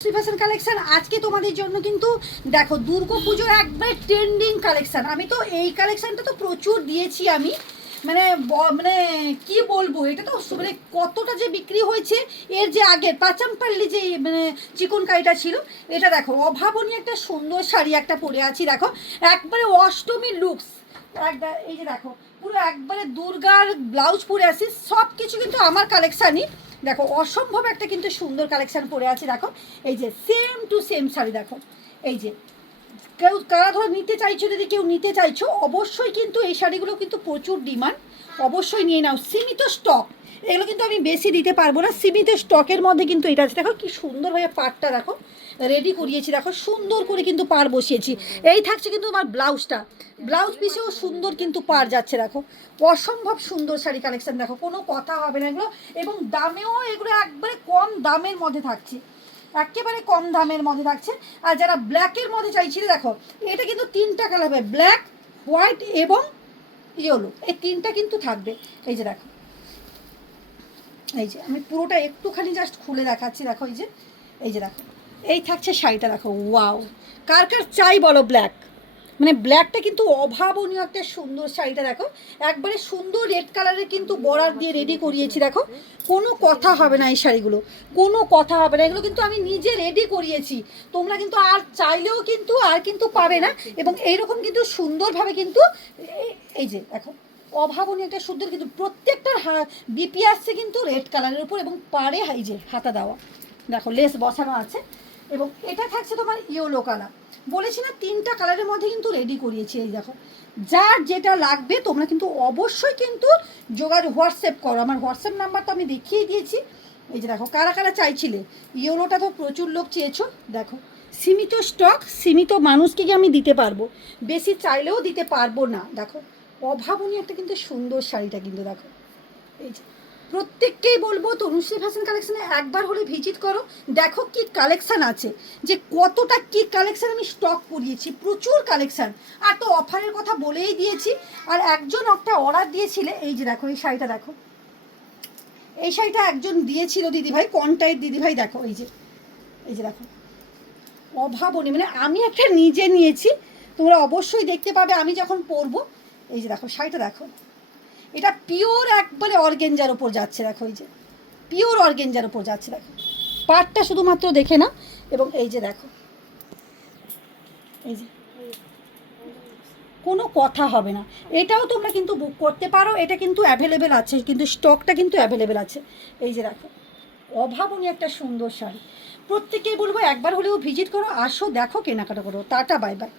Shri fashion collection আজকে তোমাদের জন্য কিন্তু দেখো দুর্গাপুজোর একবার ট্রেন্ডিং কালেকশন। আমি তো এই কালেকশনটা তো প্রচুর দিয়েছি আমি, মানে মানে কি বলবো, এটা তো মানে কতটা যে বিক্রি হয়েছে। এর যে আগের পাচামপাল্লি যে মানে চিকন কারিটা ছিল, এটা দেখো অভাবনীয় একটা সুন্দর শাড়ি একটা পরে আছি। দেখো একবারে অষ্টমীর লুকস, এই যে দেখো পুরো একবারে দুর্গার ব্লাউজ পরে আছি। সব কিছু কিন্তু আমার কালেকশানই। দেখো অসম্ভব একটা কিন্তু সুন্দর কালেকশান পরে আছে। দেখো এই যে সেম টু সেম শাড়ি। দেখো এই যে কেউ কারা ধরো নিতে চাইছো, যদি কেউ নিতে চাইছো অবশ্যই কিন্তু এই শাড়িগুলো কিন্তু প্রচুর ডিমান্ড, অবশ্যই নিয়ে নাও। সীমিত স্টক, এগুলো কিন্তু আমি বেশি দিতে পারবো না। সীমিত স্টকের মধ্যে কিন্তু এটা আছে। দেখো কি সুন্দরভাবে পাড়টা দেখো রেডি করিয়েছি। দেখো সুন্দর করে কিন্তু পাড় বসিয়েছি। এই থাকছে কিন্তু আমার ব্লাউজটা, ব্লাউজ পিসেও সুন্দর কিন্তু পাড় যাচ্ছে। দেখো অসম্ভব সুন্দর শাড়ি কালেকশন, দেখো কোনো কথা হবে না এগুলো। এবং দামেও এগুলো একবারে কম দামের মধ্যে থাকছে, একেবারে কম দামের মধ্যে থাকছে। আর যারা ব্ল্যাকের মধ্যে চাইছিলে, দেখো এটা কিন্তু তিনটা কালার হবে, ব্ল্যাক, হোয়াইট এবং ইয়েলো, এই তিনটা কিন্তু থাকবে। এই যে দেখো, এই যে আমি পুরোটা একটুখানি জাস্ট খুলে দেখাচ্ছি। দেখো এই যে, এই যে দেখো এই থাকছে শাড়িটা। দেখো ওয়াও, কার কার চাই বলো ব্ল্যাক, মানে ব্ল্যাকটা কিন্তু অভাবনীয় একটা সুন্দর শাড়িটা। দেখো একবারে সুন্দর রেড কালারের কিন্তু বর্ডার দিয়ে রেডি করিয়েছি। দেখো কোনো কথা হবে না, এই শাড়িগুলো কোনো কথা হবে না, এগুলো কিন্তু আমি নিজে রেডি করিয়েছি। তোমরা কিন্তু আর চাইলেও কিন্তু আর কিন্তু পাবে না। এবং এইরকম কিন্তু সুন্দরভাবে কিন্তু এই যে দেখো অভাবনীয় একটা সুন্দর কিন্তু প্রত্যেকটার বিপি আসছে কিন্তু রেড কালারের উপর, এবং পাড়ে এই যে হাতা দেওয়া দেখো লেস বসানো আছে। এবং এটা থাকছে তোমার ইয়েলো কালার, বলেছি না তিনটা কালারের মধ্যে কিন্তু রেডি করিয়েছি। এই দেখো যার যেটা লাগবে তোমরা কিন্তু অবশ্যই কিন্তু হোয়াটসঅ্যাপ করো, আমার হোয়াটসঅ্যাপ নাম্বার তো আমি দেখিয়ে দিয়েছি। এই যে দেখো কারা কারা চাইছিলে, ইয়েলোটা তো প্রচুর লোক চেয়েছো। দেখো সীমিত স্টক, সীমিত মানুষকে কি আমি দিতে পারবো, বেশি চাইলেও দিতে পারবো না। দেখো অভাবনীয় একটা কিন্তু সুন্দর শাড়িটা কিন্তু দেখো। এই যে প্রত্যেককেই বলবো তনুশ্রী ফ্যাশন কালেকশানে একবার হলে ভিজিট করো, দেখো কি কালেকশান আছে, যে কতটা কি কালেকশান আমি স্টক করিয়েছি, প্রচুর কালেকশান। আর তো অফারের কথা বলেই দিয়েছি। আর একজন একটা অর্ডার দিয়েছিলে, এই যে দেখো এই শাড়িটা দেখো, এই শাড়িটা একজন দিয়েছিল দিদিভাই, কন্টাইট দিদিভাই। দেখো এই যে, এই যে দেখো অভাবনীয়, মানে আমি একটা নিজে নিয়েছি, তোমরা অবশ্যই দেখতে পাবে আমি যখন পরবো। এই যে দেখো শাড়িটা দেখো, এটা পিওর একবারে অর্গেঞ্জার ওপর যাচ্ছে। দেখো এই যে পিওর অর্গেঞ্জার ওপর যাচ্ছে। দেখো পাটটা শুধুমাত্র দেখে না। এবং এই যে দেখো, এই যে কোনো কথা হবে না, এটাও তোমরা কিন্তু বুক করতে পারো, এটা কিন্তু অ্যাভেলেবেল আছে, কিন্তু স্টকটা কিন্তু অ্যাভেলেবেল আছে। এই যে দেখো অভাবনীয় একটা সুন্দর শাড়ি, প্রত্যেকেই বলবো একবার হলেও ভিজিট করো, আসো দেখো কেনাকাটা করো। Tata bye bye.